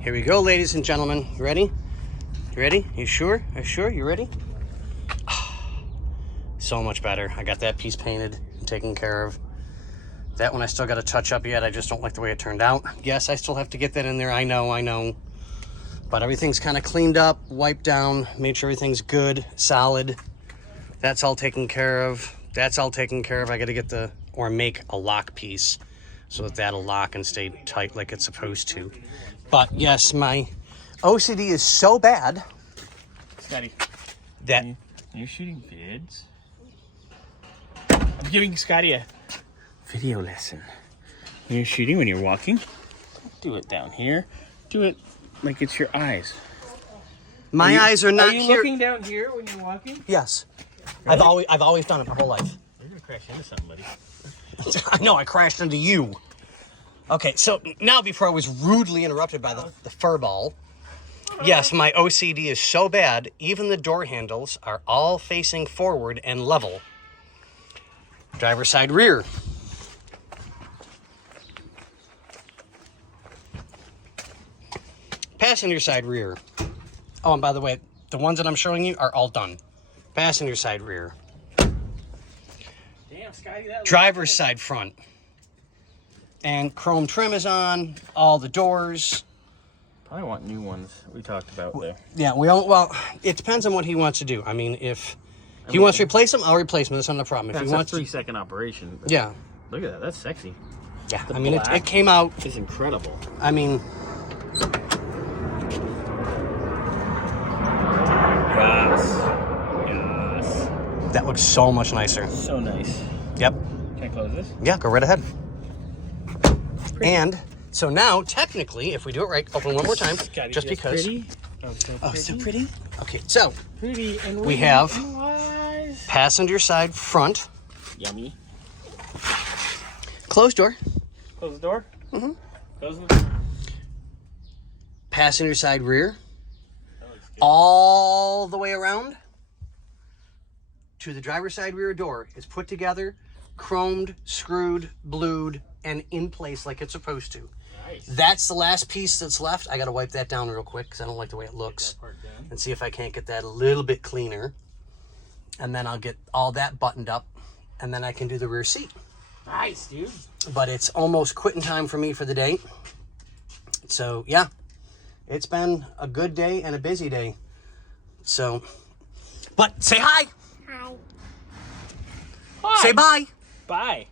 Here we go, ladies and gentlemen. You ready? You ready? You sure? You sure? You ready? So much better. I got that piece painted and taken care of. That one I still got to touch up yet. I just don't like the way it turned out. Yes, I still have to get that in there. I know. But everything's kind of cleaned up, wiped down, made sure everything's good, solid. That's all taken care of. That's all taken care of. I got to get make a lock piece so that that'll lock and stay tight like it's supposed to. But yes, my OCD is so bad. Scotty, that you're shooting vids. I'm giving Scotty a video lesson. When you're shooting, when you're walking, do it down here. Do it like it's your eyes. My eyes are not here. Are you looking down here when you're walking? Yes. Really? I've always done it my whole life. You're gonna crash into somebody. I know, I crashed into you. Okay, so now before I was rudely interrupted by the fur ball. Yes, my OCD is so bad, even the door handles are all facing forward and level. Driver's side rear. Passenger side rear. Oh, and by the way, the ones that I'm showing you are all done. Passenger side rear. Damn, Scotty, that Driver's side front. And chrome trim is on, all the doors. Probably want new ones we talked about there. Yeah, well, it depends on what he wants to do. I mean, if he wants to replace them, I'll replace them. That's not a problem. If he wants a 3-second operation. Yeah. Look at that. That's sexy. Yeah, I mean, it came out. It's incredible. I mean. Yes. That looks so much nicer. So nice. Yep. Can I close this? Yeah, go right ahead. And so now, technically, if we do it right, open one more time, Scotty, just because. Pretty. Oh, so pretty. Okay, so Pretty and we have wise. passenger side front, Yummy. closed door, Close the door. Mm-hmm. Close the door. passenger side rear, all the way around to the driver's side rear door is put together, chromed, screwed, blued, and in place like it's supposed to. Nice. That's the last piece that's left. I got to wipe that down real quick because I don't like the way it looks. And see if I can't get that a little bit cleaner. And then I'll get all that buttoned up. And then I can do the rear seat. Nice, dude. But it's almost quitting time for me for the day. So, yeah. It's been a good day and a busy day. So, but say hi. Hi. Bye. Say bye. Bye.